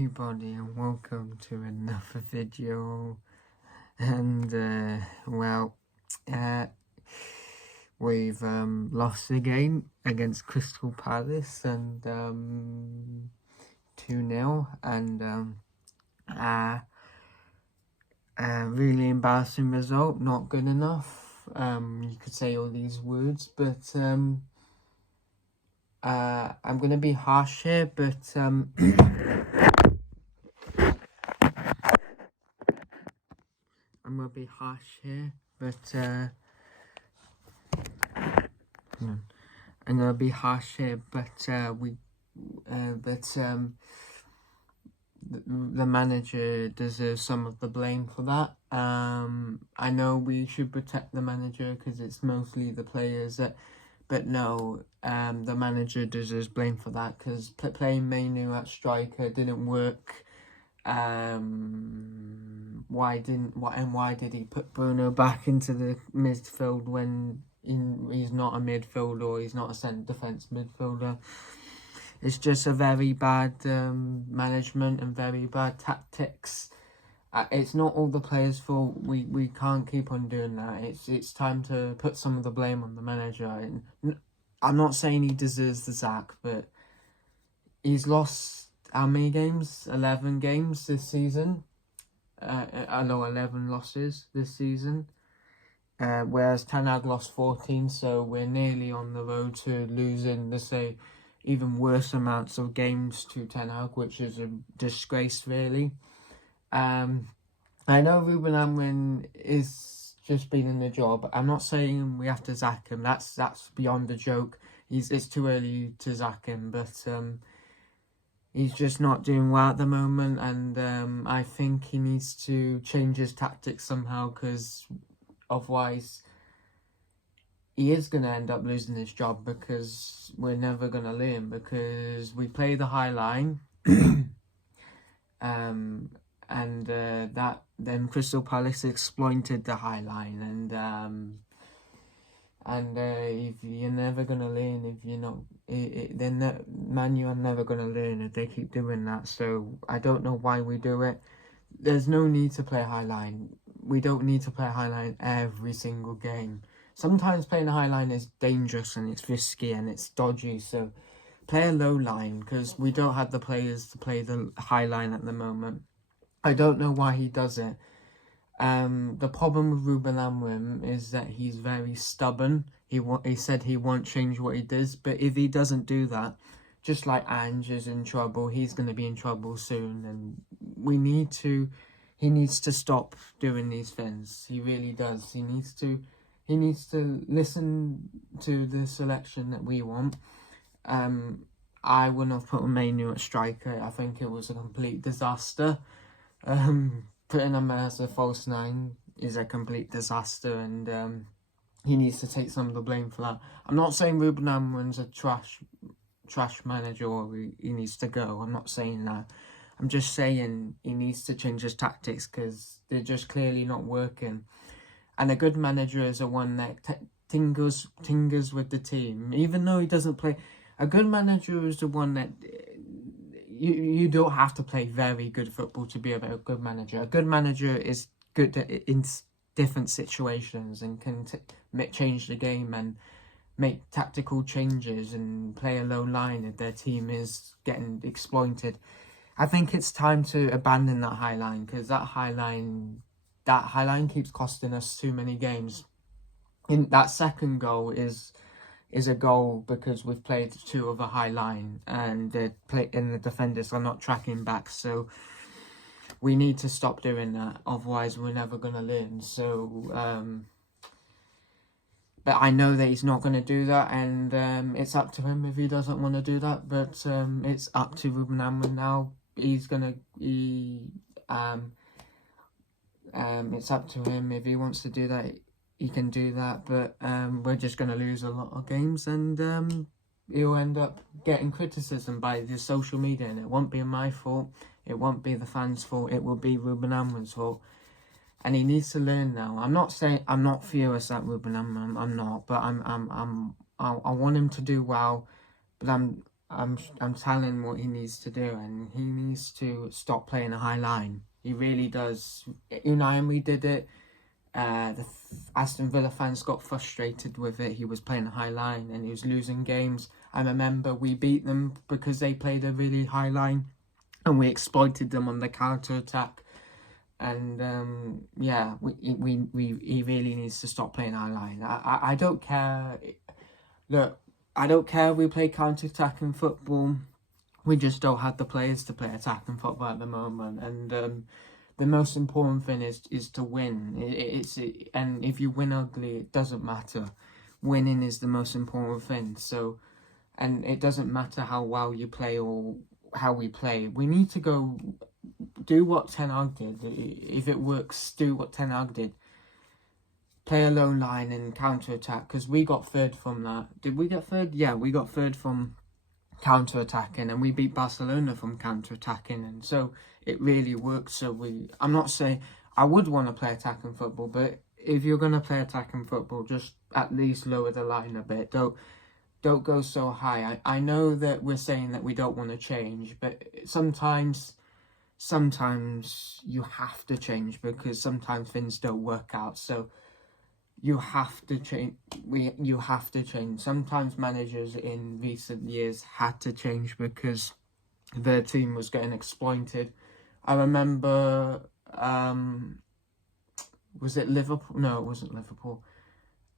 everybody, and welcome to another video. And we've lost the game against Crystal Palace and 2-0, and really embarrassing result, not good enough. You could say all these words, but I'm gonna be harsh here, but I'm gonna be harsh here, but I'm gonna be harsh here, but the manager deserves some of the blame for that. I know we should protect the manager because it's mostly the players that, but no, the manager deserves blame for that because playing Mainoo at striker didn't work. Why did he put Bruno back into the midfield when he's not a midfielder, or he's not a centre defence midfielder? It's just a very bad management and very bad tactics. It's not all the players' fault. We can't keep on doing that. It's time to put some of the blame on the manager. And I'm not saying he deserves the sack, but he's lost how many games? 11 games this season. I know 11 losses this season. Whereas Ten Hag lost 14, so we're nearly on the road to losing, let's say, even worse amounts of games to Ten Hag, which is a disgrace, really. I know Ruben Amorim is just been in the job. I'm not saying we have to sack him. That's beyond a joke. It's too early to sack him, but he's just not doing well at the moment, and I think he needs to change his tactics somehow, because otherwise he is going to end up losing his job, because we're never going to learn, because we play the high line and then Crystal Palace exploited the high line, and if you're never going to learn, if you're not, then Man U are never going to learn if they keep doing that. So I don't know why we do it. There's no need to play high line. We don't need to play high line every single game. Sometimes playing a high line is dangerous and it's risky and it's dodgy, so play a low line, because we don't have the players to play the high line at the moment. I don't know why he does it. The problem with Ruben Amorim is that he's very stubborn. He said he won't change what he does, but if he doesn't do that, just like Ange is in trouble, he's going to be in trouble soon, and he needs to stop doing these things. He really does. He needs to listen to the selection that we want. I wouldn't have put Mainoo at striker. I think it was a complete disaster. Putting him as a false 9 is a complete disaster, and he needs to take some of the blame for that. I'm not saying Ruben Amorim's a trash manager, or he needs to go. I'm not saying that. I'm just saying he needs to change his tactics, because they're just clearly not working. And a good manager is a one that tingers with the team, even though he doesn't play. A good manager is the one that you don't have to play very good football to be a very good manager. A good manager is good in different situations and can change the game and make tactical changes and play a low line if their team is getting exploited. I think it's time to abandon that high line, because that high line keeps costing us too many games. In that second goal is a goal because we've played two of a high line, and the defenders are not tracking back. So we need to stop doing that. Otherwise, we're never going to learn. So, but I know that he's not going to do that, and it's up to him if he doesn't want to do that. But it's up to Ruben Amorim now. It's up to him if he wants to do that. He can do that, but we're just going to lose a lot of games, and he'll end up getting criticism by the social media, and it won't be my fault, it won't be the fans' fault, it will be Ruben Amorim's fault, and he needs to learn now. I'm not saying I'm not furious at Ruben Amorim, I'm not, but I want him to do well, but I'm telling what he needs to do, and he needs to stop playing a high line. He really does. Unai Emery did it. The Aston Villa fans got frustrated with it. He was playing a high line and he was losing games. I remember we beat them because they played a really high line, and we exploited them on the counter attack. And yeah, he really needs to stop playing high line. I don't care. Look, I don't care if we play counter-attacking football. We just don't have the players to play attacking football at the moment. And the most important thing is to win. And if you win ugly, it doesn't matter. Winning is the most important thing. So, and it doesn't matter how well you play or how we play. We need to go do what Ten Hag did. If it works, do what Ten Hag did. Play a low line and counter-attack, because we got third from that. Did we get third? Yeah, we got third from counter-attacking, and we beat Barcelona from counter-attacking, and so it really worked. So I'm not saying I would want to play attacking football, but if you're going to play attacking football, just at least lower the line a bit. Don't go so high. I know that we're saying that we don't want to change, but sometimes you have to change, because sometimes things don't work out. So you have to change. You have to change. Sometimes managers in recent years had to change because their team was getting exploited. I remember, was it Liverpool? No, it wasn't Liverpool.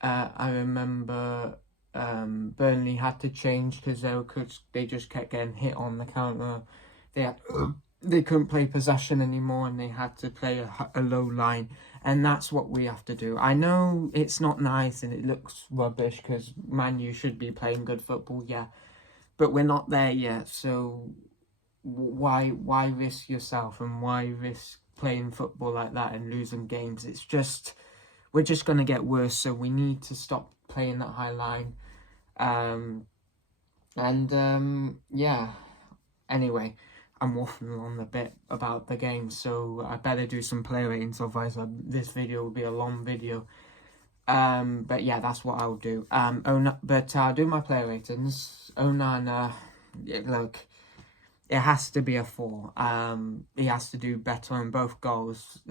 I remember Burnley had to change because they just kept getting hit on the counter. They couldn't play possession anymore, and they had to play a low line, and that's what we have to do. I know it's not nice and it looks rubbish because Man U should be playing good football, yeah, but we're not there yet. So why risk yourself, and why risk playing football like that and losing games? We're just gonna get worse. So we need to stop playing that high line. Yeah. Anyway, I'm waffling on a bit about the game, so I better do some play ratings, otherwise this video will be a long video. But yeah, that's what I'll do. I'll do my play ratings. Onana, look, it has to be a 4. He has to do better on both goals.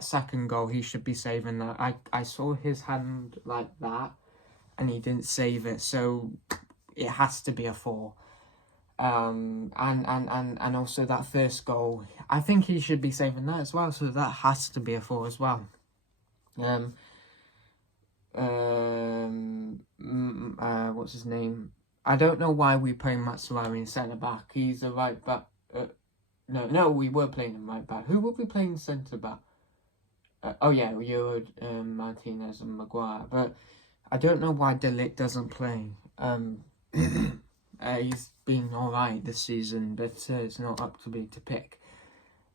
Second goal, he should be saving that. I saw his hand like that, and he didn't save it, so it has to be a 4. And also that first goal, I think he should be saving that as well, so that has to be a 4 as well. What's his name? I don't know why we're playing Matsouari in centre back. He's a right back. No, we were playing him right back. Who were we playing centre back? Oh yeah, you were Martinez and Maguire. But I don't know why De Ligt doesn't play. He's been alright this season, but it's not up to me to pick.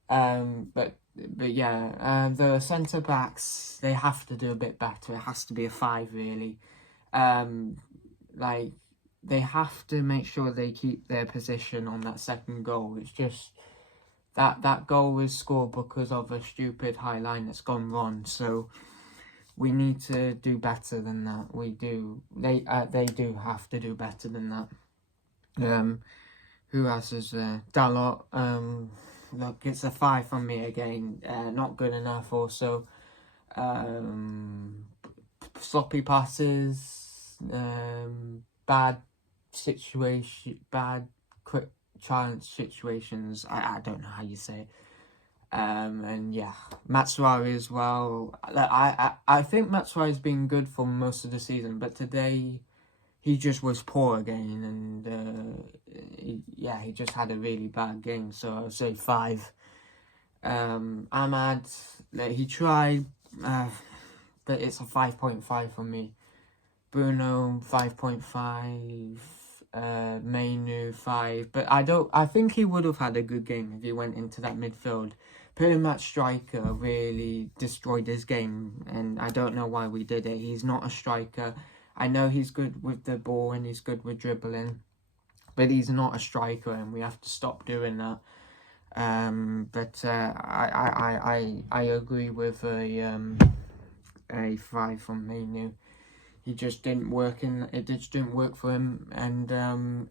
But yeah, the centre backs, they have to do a bit better. It has to be a 5 really. Like, they have to make sure they keep their position on that second goal. It's just that goal was scored because of a stupid high line that's gone wrong. So we need to do better than that. We do. They do have to do better than that. Who else is there? Dalot. Look, it's a 5 from me again. Not good enough. Also, sloppy passes. Bad quick chance situations. I don't know how you say it. And yeah, Matsouari as well. I think Matsouari's been good for most of the season, but today he just was poor again, and he just had a really bad game, so I'll say 5. Ahmad, he tried, but it's a 5.5 for me. Bruno, 5.5. Mainu, 5. But I think he would have had a good game if he went into that midfield. Putting that striker really destroyed his game, and I don't know why we did it. He's not a striker. I know he's good with the ball and he's good with dribbling, but he's not a striker, and we have to stop doing that. I agree with a 5 from Mainu. he just didn't work it just didn't work for him. And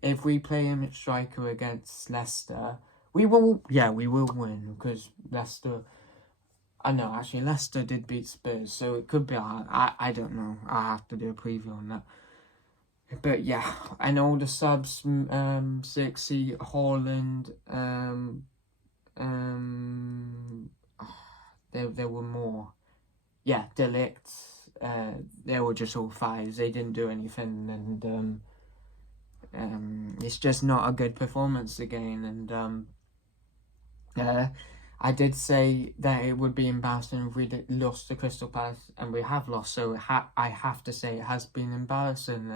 if we play him at striker against Leicester, we will win, because Leicester. I know, actually, Leicester did beat Spurs, so it could be. I don't know. I have to do a preview on that. But yeah, and all the subs, Zirkzee, Haaland, there were more. Yeah, De Ligt, they were just all fives. They didn't do anything, and it's just not a good performance again. And I did say that it would be embarrassing if we lost to Crystal Palace, and we have lost. So I have to say it has been embarrassing,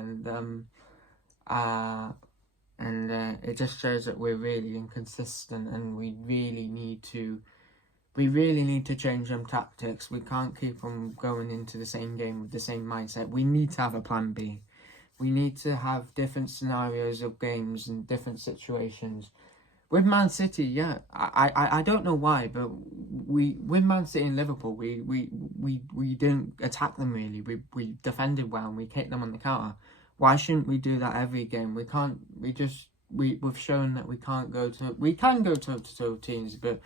and it just shows that we're really inconsistent, and we really need to change them tactics. We can't keep on going into the same game with the same mindset. We need to have a plan B. We need to have different scenarios of games and different situations. With Man City, yeah, I don't know why, but with Man City and Liverpool, we didn't attack them really. We defended well and we kicked them on the counter. Why shouldn't we do that every game? We can't. We've shown that we can't go to. We can go toe to toe teams, but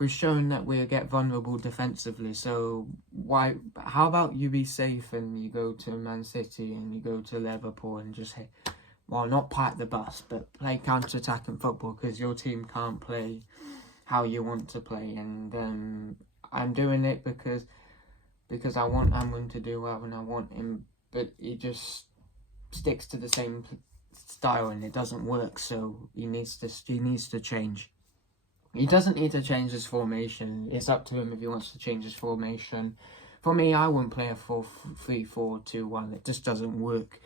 we've shown that we get vulnerable defensively. So why? How about you be safe and you go to Man City and you go to Liverpool and just hit. Well, not park the bus, but play counter-attacking football, because your team can't play how you want to play. And I'm doing it because I want Amrin to do well, and I want him, but he just sticks to the same style and it doesn't work. So he needs to change. He doesn't need to change his formation. It's up to him if he wants to change his formation. For me, I wouldn't play a 4-3-4-2-1. It just doesn't work.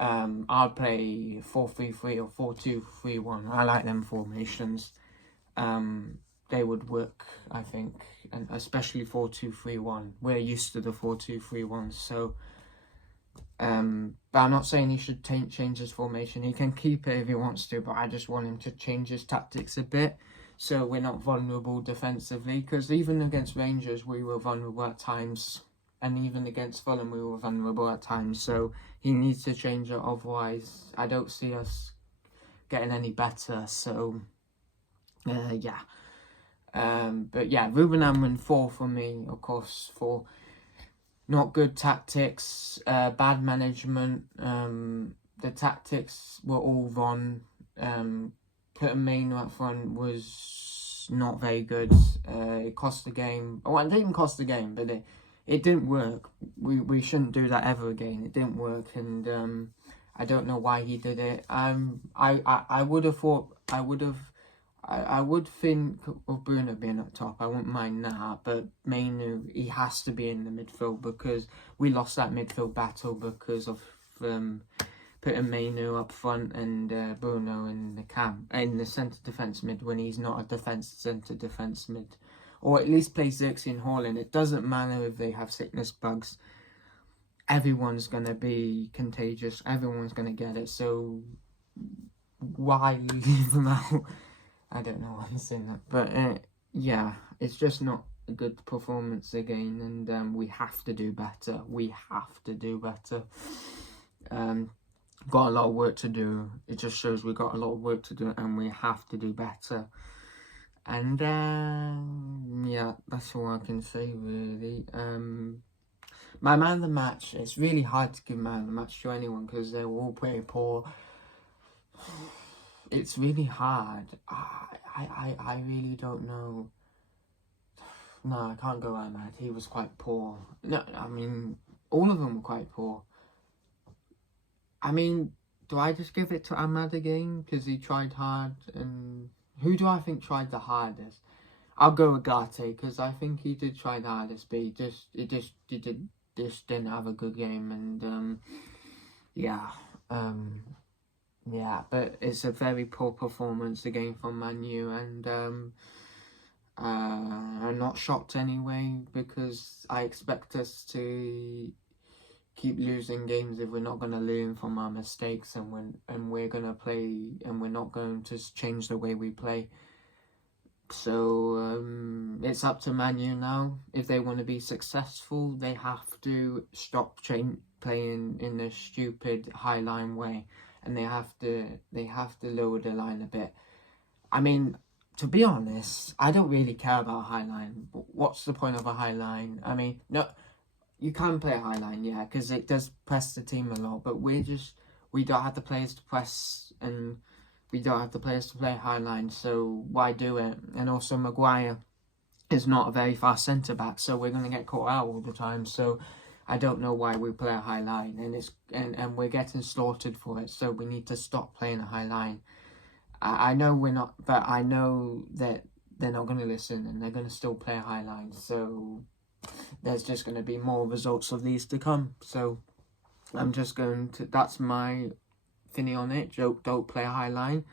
I'll play 4-3-3 or 4-2-3-1. I like them formations. They would work, I think, and especially 4-2-3-1. We're used to the 4-2-3-1, so. But I'm not saying he should change his formation. He can keep it if he wants to, but I just want him to change his tactics a bit, so we're not vulnerable defensively. Because even against Rangers, we were vulnerable at times. And even against Fulham, we were vulnerable at times. So he needs to change it. Otherwise, I don't see us getting any better. So, yeah. But yeah, Ruben Amorim 4 for me, of course, for not good tactics, bad management. The tactics were all wrong. Putting Maino up front was not very good. It cost the game. Well, it didn't cost the game, but it didn't work. We shouldn't do that ever again. It didn't work, and I don't know why he did it. I would have thought I would think of Bruno being up top. I wouldn't mind that, but Mainu, he has to be in the midfield, because we lost that midfield battle because of putting Mainu up front and Bruno in the centre defence mid, when he's not a centre defence mid. Or at least play Zirkzee and Haaland. It doesn't matter if they have sickness bugs. Everyone's going to be contagious. Everyone's going to get it. So why leave them out? I don't know why I'm saying that. But yeah, it's just not a good performance again. And we have to do better. We have to do better. Got a lot of work to do. It just shows we got a lot of work to do, and we have to do better. And yeah, that's all I can say really. My man of the match, it's really hard to give man of the match to anyone because they're all pretty poor. It's really hard. I really don't know. No, I can't go Ahmad. He was quite poor. No, I mean, all of them were quite poor. I mean, do I just give it to Ahmad again because he tried hard? And who do I think tried the hardest? I'll go with Garte because I think he did try the hardest, but he just didn't have a good game. And yeah, but it's a very poor performance again from Man U, and I'm not shocked anyway, because I expect us to keep losing games if we're not going to learn from our mistakes, and we're going to play, and we're not going to change the way we play. So it's up to Man U now. If they want to be successful, they have to stop playing in a stupid high line way, and they have to lower the line a bit. I mean, to be honest, I don't really care about high line. What's the point of a high line? I mean, no, you can play a high line, yeah, because it does press the team a lot, but we don't have the players to press, and we don't have the players to play high line, so why do it? And also Maguire is not a very fast centre back, so we're going to get caught out all the time. So I don't know why we play a high line, and we're getting slaughtered for it. So we need to stop playing a high line. I know we're not, but I know that they're not going to listen, and they're going to still play a high line. So there's just going to be more results of these to come. So I'm just going to. That's my thingy on it. Don't play a high line.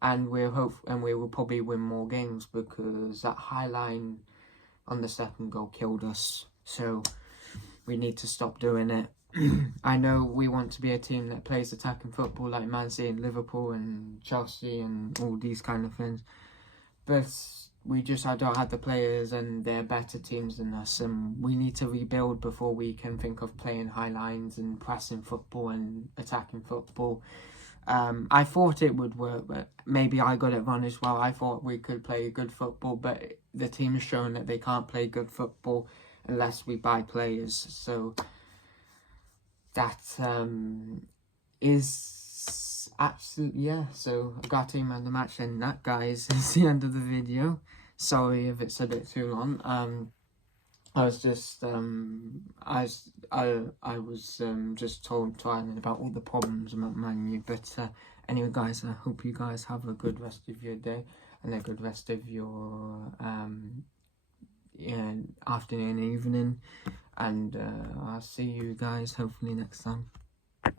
And we will probably win more games, because that high line on the second goal killed us. So we need to stop doing it. I know we want to be a team that plays attacking football like Man City and Liverpool and Chelsea and all these kind of things, but I don't have the players, and they're better teams than us, and we need to rebuild before we can think of playing high lines and pressing football and attacking football. I thought it would work, but maybe I got it wrong as well. I thought we could play good football, but the team has shown that they can't play good football unless we buy players. So that is absolutely, yeah. So I got team man of the match, and that, guys, is the end of the video. Sorry if it's a bit too long. I was just I was just told about all the problems about Man U, but anyway, guys, I hope you guys have a good rest of your day and a good rest of your afternoon, evening, and I'll see you guys hopefully next time.